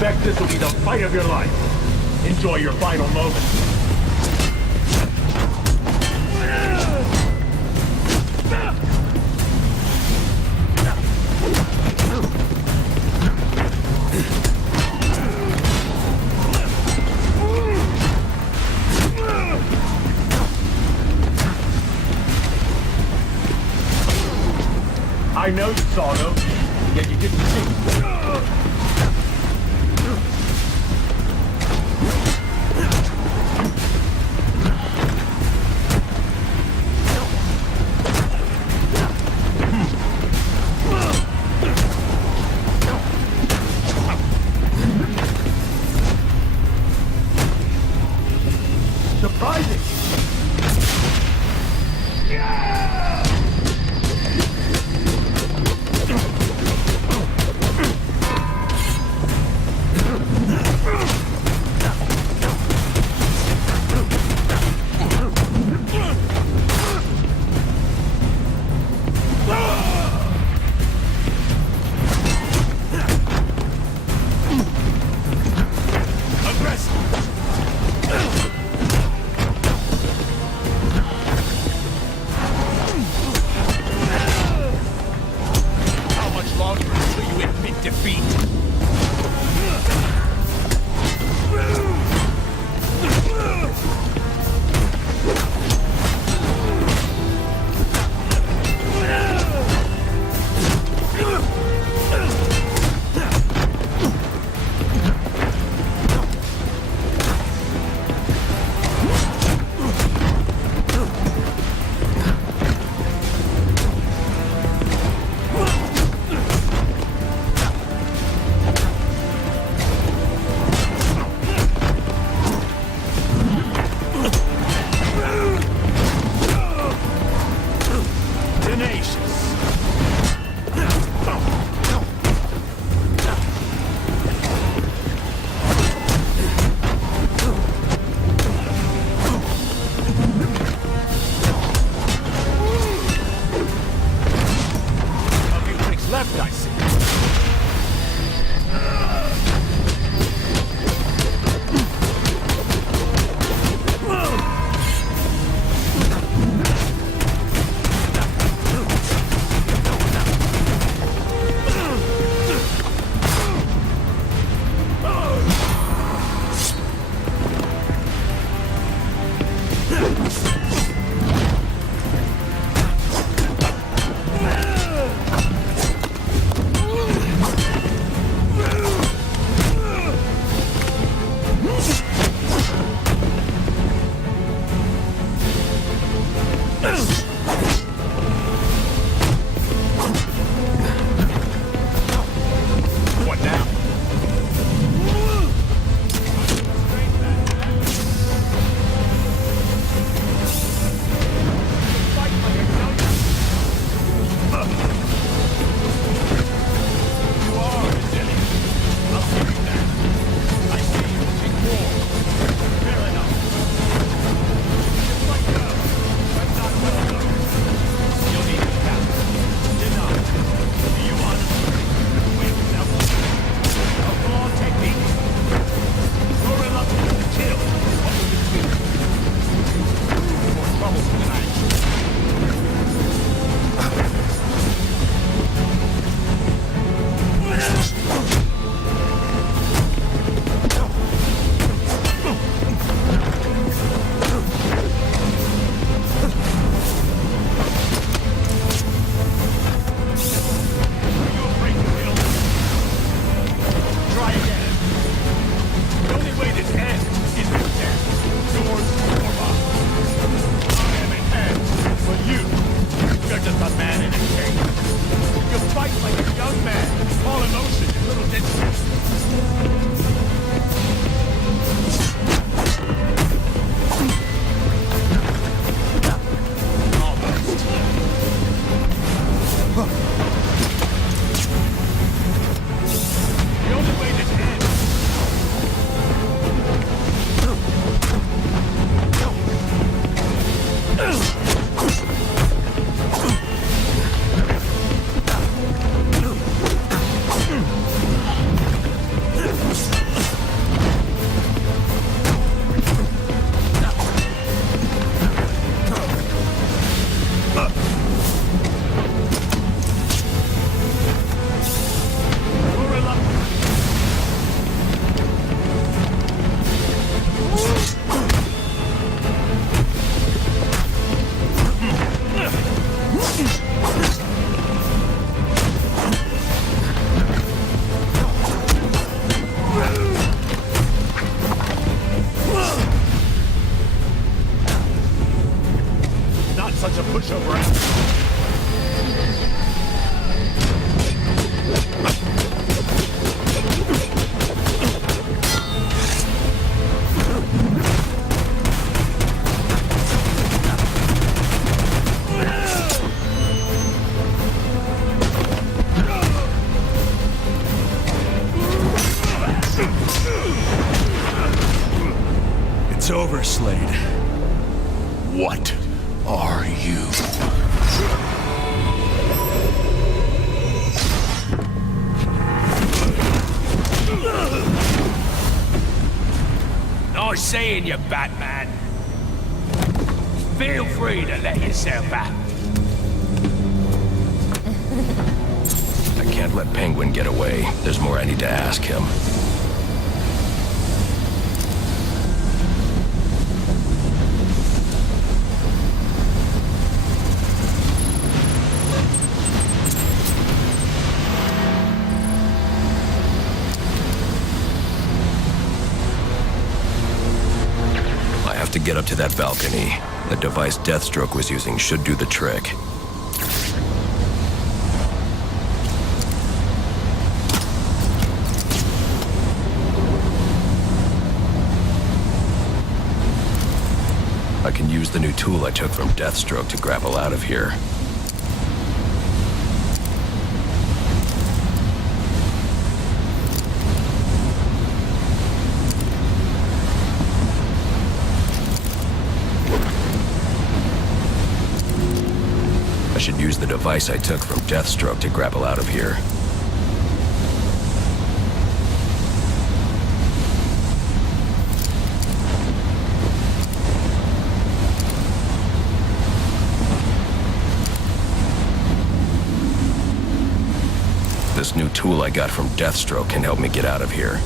Expect this will be the fight of your life. Enjoy your final moments. I know you saw them, yet you didn't see. Surprising! Slade. What are you? Nice seeing you, Batman. Feel free to let yourself out. I can't let Penguin get away. There's more I need to ask him. I have to get up to that balcony. The device Deathstroke was using should do the trick. I can use the new tool I took from Deathstroke to grapple out of here. I should use the device I took from Deathstroke to grapple out of here. This new tool I got from Deathstroke can help me get out of here.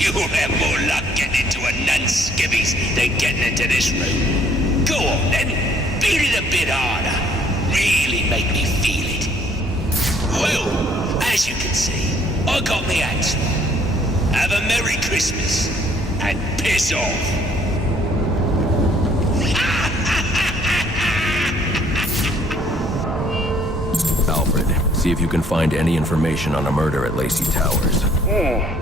You'll have more luck getting into a nun's skivvies than getting into this room. Go on then, beat it a bit harder. Really make me feel it. Well, as you can see, I got me answer. Have a Merry Christmas and piss off. Alfred, see if you can find any information on a murder at Lacey Towers.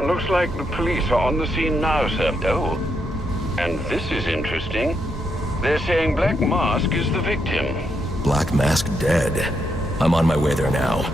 Looks like the police are on the scene now, sir. Oh, and this is interesting. They're saying Black Mask is the victim. Black Mask dead. I'm on my way there now.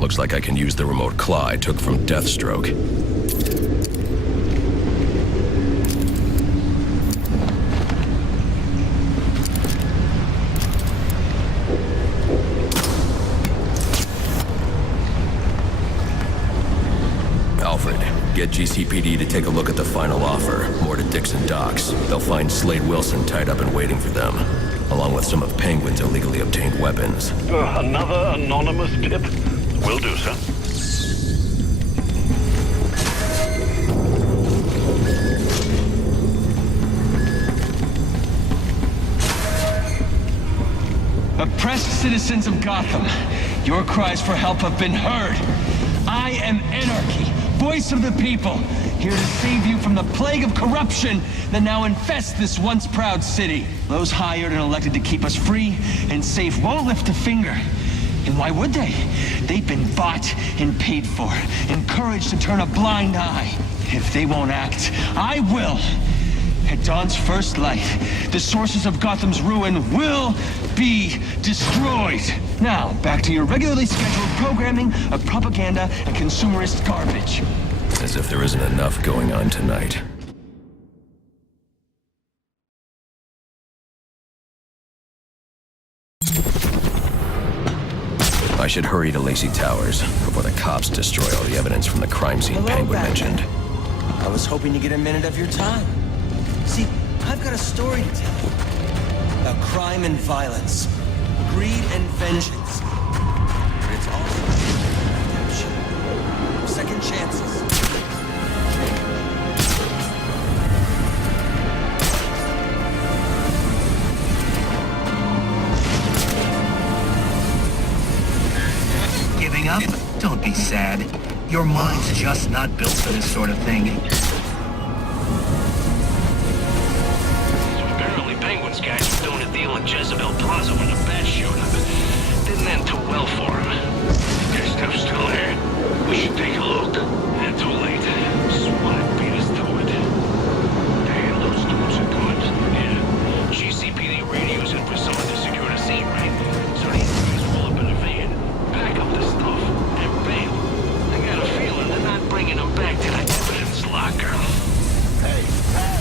Looks like I can use the remote claw I took from Deathstroke. get GCPD to take a look at the final offer, more to Dixon Docks. They'll find Slade Wilson tied up and waiting for them, along with some of Penguin's illegally obtained weapons. Another anonymous tip? Will do, sir. Oppressed citizens of Gotham, your cries for help have been heard. I am Anarchy, voice of the people, here to save you from the plague of corruption that now infests this once proud city. Those hired and elected to keep us free and safe won't lift a finger. And why would they? They've been bought and paid for, encouraged to turn a blind eye. If they won't act, I will. At dawn's first light, the sources of Gotham's ruin will be destroyed. Now, back to your regularly scheduled programming of propaganda and consumerist garbage. As if there isn't enough going on tonight. I should hurry to Lacey Towers before the cops destroy all the evidence from the crime scene Penguin mentioned. I was hoping to get a minute of your time. See, I've got a story to tell you. About crime and violence. Greed and vengeance. But it's also redemption. Second chances. Giving up? Don't be sad. Your mind's just not built for this sort of thing. Penguin's guys were doing a deal in Jezebel Plaza when the bats showed up. Didn't end too well for him. Their stuff's still there. We should take a look. Too late. SWAT beat us to it. Damn, those dudes are good. Yeah. GCPD radios in for someone to secure the scene, right? So these guys roll up in a van, pack up the stuff, and bail. I got a feeling they're not bringing them back to the evidence locker. Hey, hey!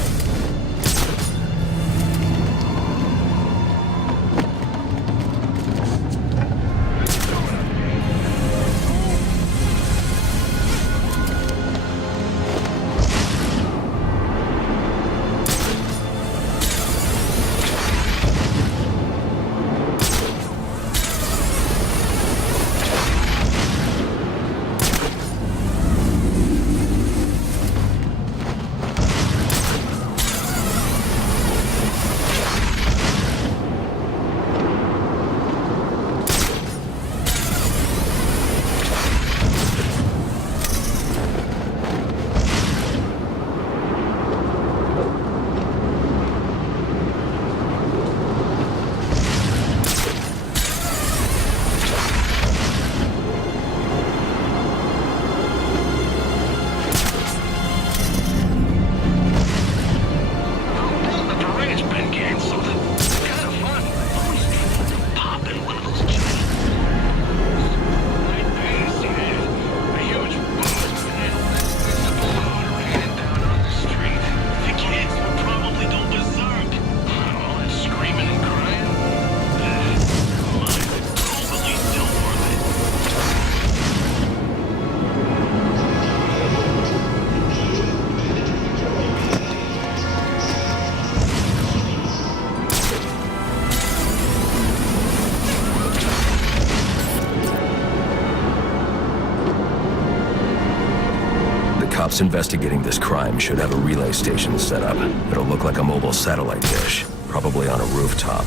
Cops investigating this crime should have a relay station set up. It'll look like a mobile satellite dish, probably on a rooftop.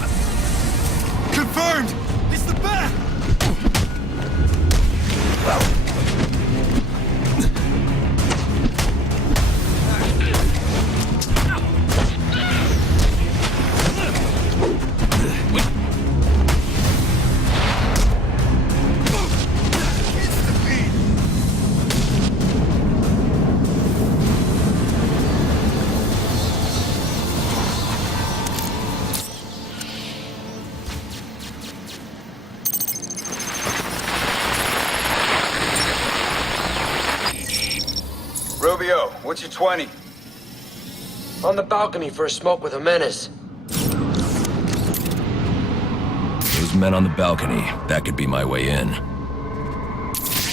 Confirmed! It's the bat! Rubio, what's your 20? On the balcony for a smoke with a menace. Those men on the balcony, that could be my way in.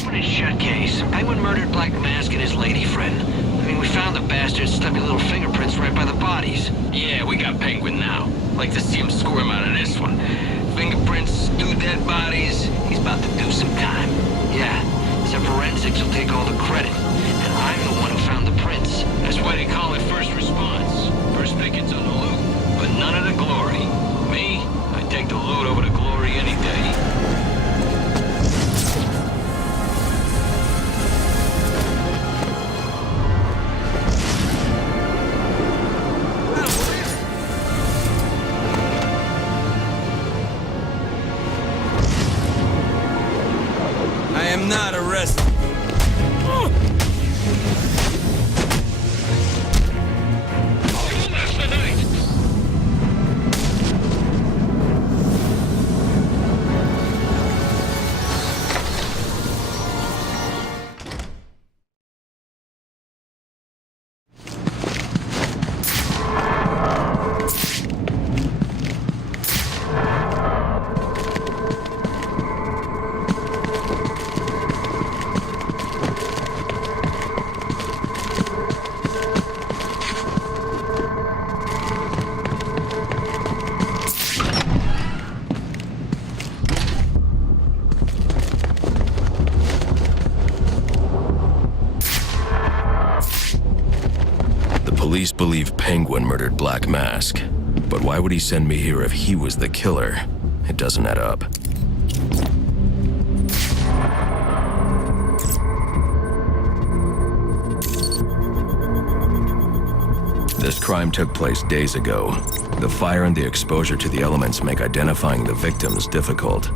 Open and shut case. Penguin murdered Black Mask and his lady friend. I mean, we found the bastard's stubby little fingerprints right by the bodies. Yeah, we got Penguin now. Like to see him squirm out of this one. Fingerprints, 2 dead bodies. He's about to do some time. Yeah, so forensics will take all the credit. And I'm the one who found the prints. That's why they call it first response. First pickets on the loot, but none of the glory. Me, I take the loot over the glory any day. I am not arrested. Police believe Penguin murdered Black Mask, but why would he send me here if he was the killer? It doesn't add up. This crime took place days ago. The fire and the exposure to the elements make identifying the victims difficult.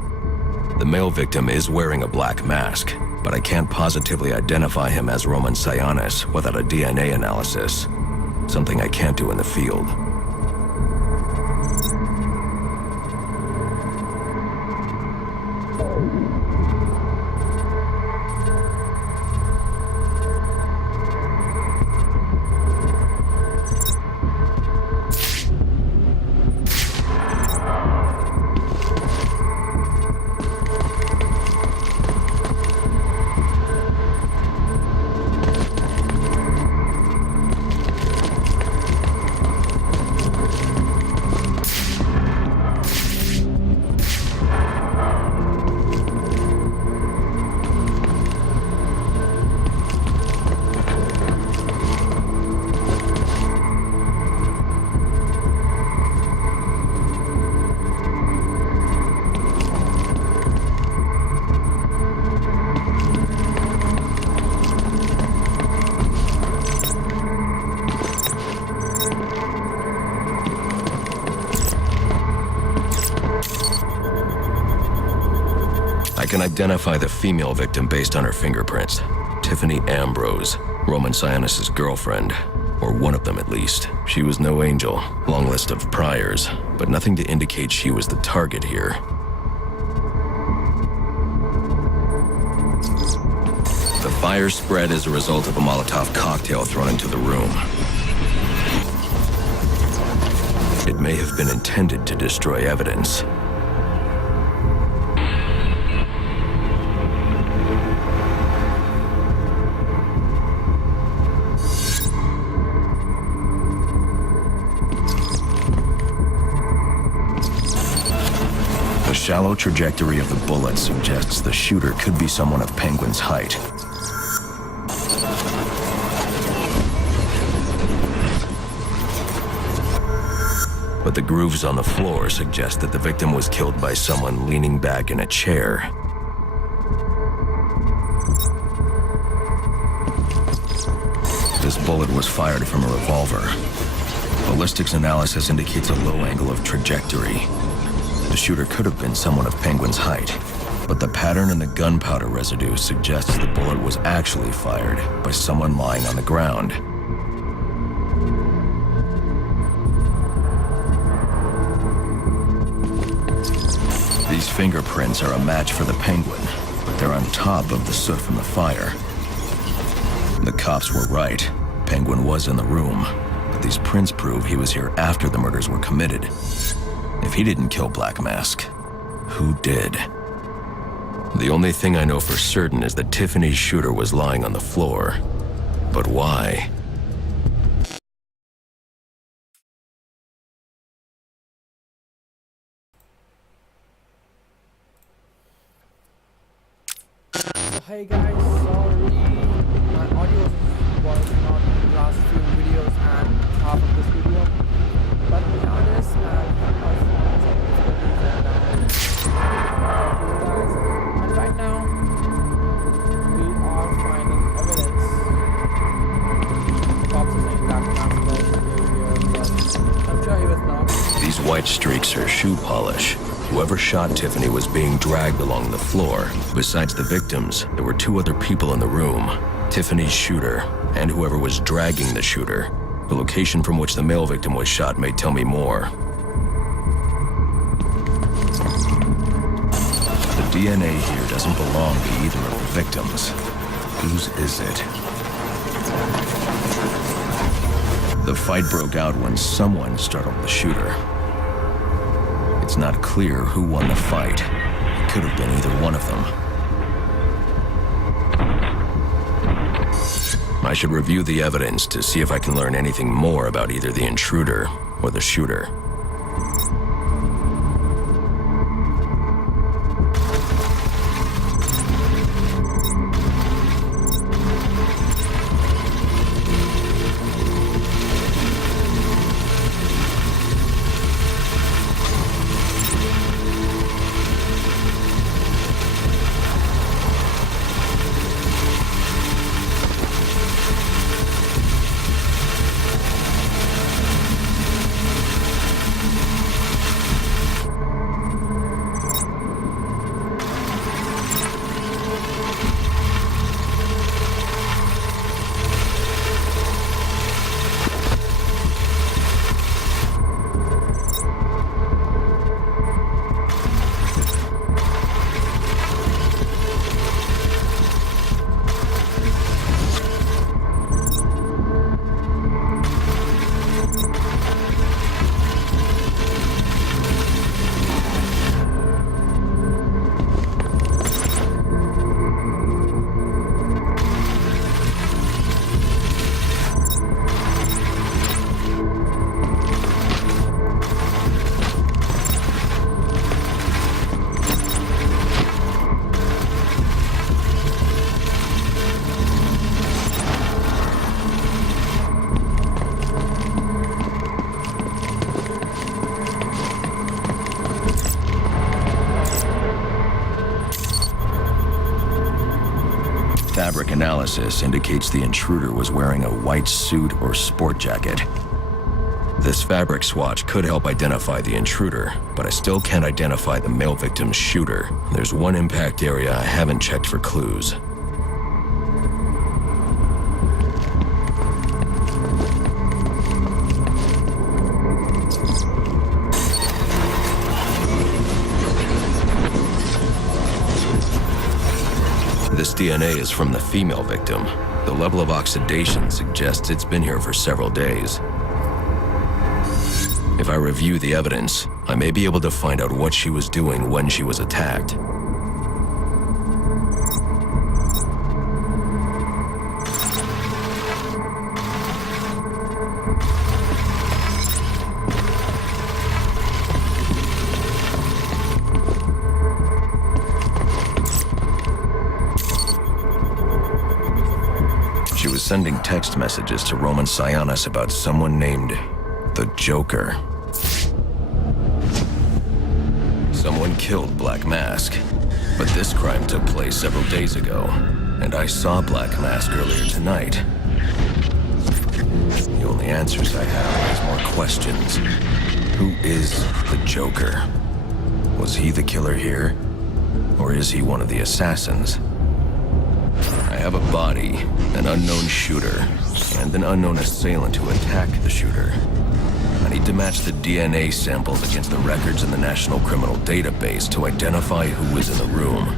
The male victim is wearing a black mask, but I can't positively identify him as Roman Sionis without a DNA analysis. Something I can't do in the field. I can identify the female victim based on her fingerprints. Tiffany Ambrose, Roman Sionis' girlfriend. Or one of them at least. She was no angel, long list of priors, but nothing to indicate she was the target here. The fire spread as a result of a Molotov cocktail thrown into the room. It may have been intended to destroy evidence. The shallow trajectory of the bullet suggests the shooter could be someone of Penguin's height. But the grooves on the floor suggest that the victim was killed by someone leaning back in a chair. This bullet was fired from a revolver. Ballistics analysis indicates a low angle of trajectory. The shooter could have been someone of Penguin's height, but the pattern in the gunpowder residue suggests the bullet was actually fired by someone lying on the ground. These fingerprints are a match for the Penguin, but they're on top of the soot from the fire. The cops were right. Penguin was in the room, but these prints prove he was here after the murders were committed. If he didn't kill Black Mask, who did? The only thing I know for certain is that Tiffany's shooter was lying on the floor. But why? Hey guys, sorry, my audio was not in the last few videos and half of this video, but to be honest, I have some difficulties and and right now we are finding evidence. The cops are saying that I'm sure he was not. These white streaks are shoe polish. Whoever shot Tiffany was being dragged along the floor. Besides the victims, there were 2 other people in the room. Tiffany's shooter, and whoever was dragging the shooter. The location from which the male victim was shot may tell me more. The DNA here doesn't belong to either of the victims. Whose is it? The fight broke out when someone startled the shooter. It's not clear who won the fight. It could have been either one of them. I should review the evidence to see if I can learn anything more about either the intruder or the shooter. Fabric analysis indicates the intruder was wearing a white suit or sport jacket. This fabric swatch could help identify the intruder, but I still can't identify the male victim's shooter. There's one impact area I haven't checked for clues. This DNA is from the female victim. The level of oxidation suggests it's been here for several days. If I review the evidence, I may be able to find out what she was doing when she was attacked. She was sending text messages to Roman Sionis about someone named the Joker. Someone killed Black Mask, but this crime took place several days ago, and I saw Black Mask earlier tonight. The only answers I have is more questions. Who is the Joker? Was he the killer here, or is he one of the assassins? I have a body, an unknown shooter, and an unknown assailant who attacked the shooter. I need to match the DNA samples against the records in the National Criminal Database to identify who was in the room.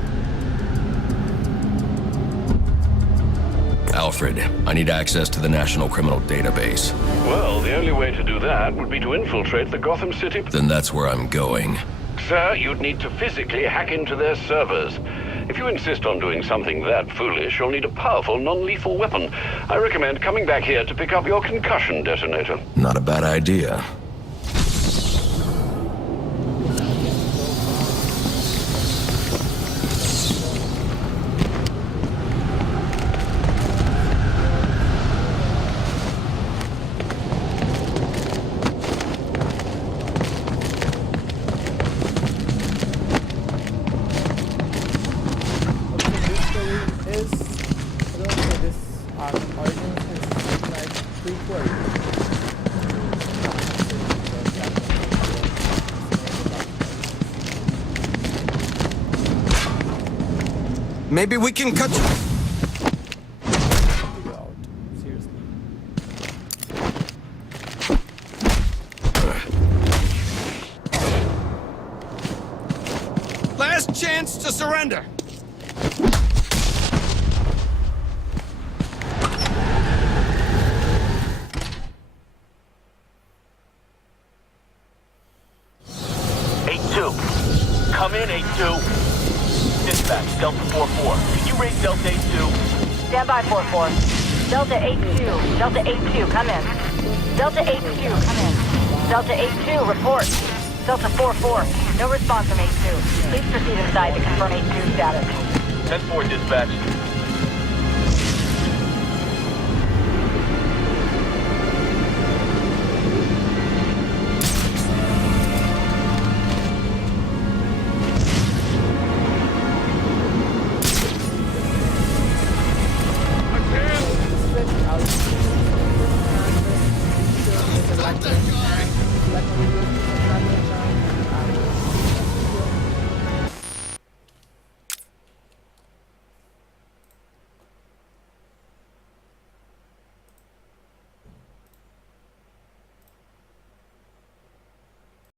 Alfred, I need access to the National Criminal Database. Well, the only way to do that would be to infiltrate the Gotham City... Then that's where I'm going. Sir, you'd need to physically hack into their servers. If you insist on doing something that foolish, you'll need a powerful, non-lethal weapon. I recommend coming back here to pick up your concussion detonator. Not a bad idea. Maybe we can cut you. Last chance to surrender. Come in, 8-2. Dispatch, Delta 4-4. Can you raise Delta 8-2? Stand by, 4-4. Delta 8-2. Delta 8-2, come in. Delta 8-2, come in. Delta 8-2, report. Delta 4-4. No response from 8-2. Please proceed inside to confirm 8-2 status. 10-4, dispatch. I'll